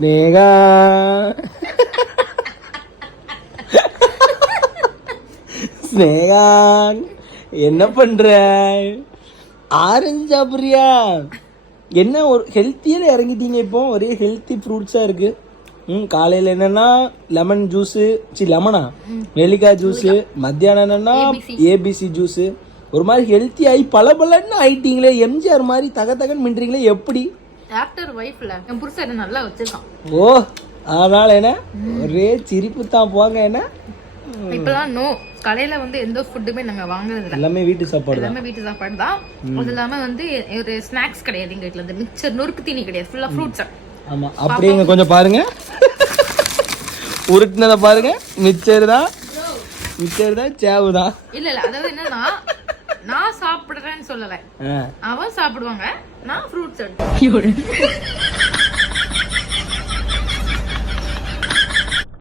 ஸ்னேகா ஸ்னேகா என்ன பண்ற? ஆரஞ்சு சாப்பிட்றியா? என்ன ஒரு ஹெல்த்தியாக இறங்கிட்டீங்க இப்போ, ஒரே ஹெல்த்தி ஃப்ரூட்ஸாக இருக்கு. காலையில் என்னன்னா லெமன் ஜூஸு, லெமனா நெல்லிக்காய் ஜூஸு, மத்தியானம் என்னன்னா ஏபிசி ஜூஸு. ஒரு மாதிரி ஹெல்த்தி ஆகி பலன்னு ஆயிட்டீங்களே, எம்ஜிஆர் மாதிரி தகன்னு மின்றீங்களே, எப்படி? டாக்டர் வைஃப்ல என் புருஷன் நல்லா வச்சிருக்கான். ஓ, அதனால என்ன ஒரே சிரிப்பு தான் போங்க. என்ன இப்பெல்லாம் நோ, கடையில வந்து எந்த ஃபுட்டுமே நாங்க வாங்குறது இல்ல, எல்லாமே வீட்டு சாப்பாடு, எல்லாமே வீட்டு சாப்பாடு தான். அது இல்லாம வந்து ஒரு ஸ்நாக்ஸ் கிடையாது எங்க வீட்டுல, இந்த மிக்சர் நொறுக்கு தீனி கிடையாது, ஃபுல்லா ஃப்ரூட்ஸ். ஆமா, அப்படியே கொஞ்சம் பாருங்க, உருட்டுனதை பாருங்க, மிக்சர் தான் சேவு தான். இல்ல அதாவது என்னன்னா, நான் சாப்பிடுறேன்னு சொல்லல, அவன் சாப்பிடுவாங்க, நான் ஃப்ரூட்ஸ் எடுத்து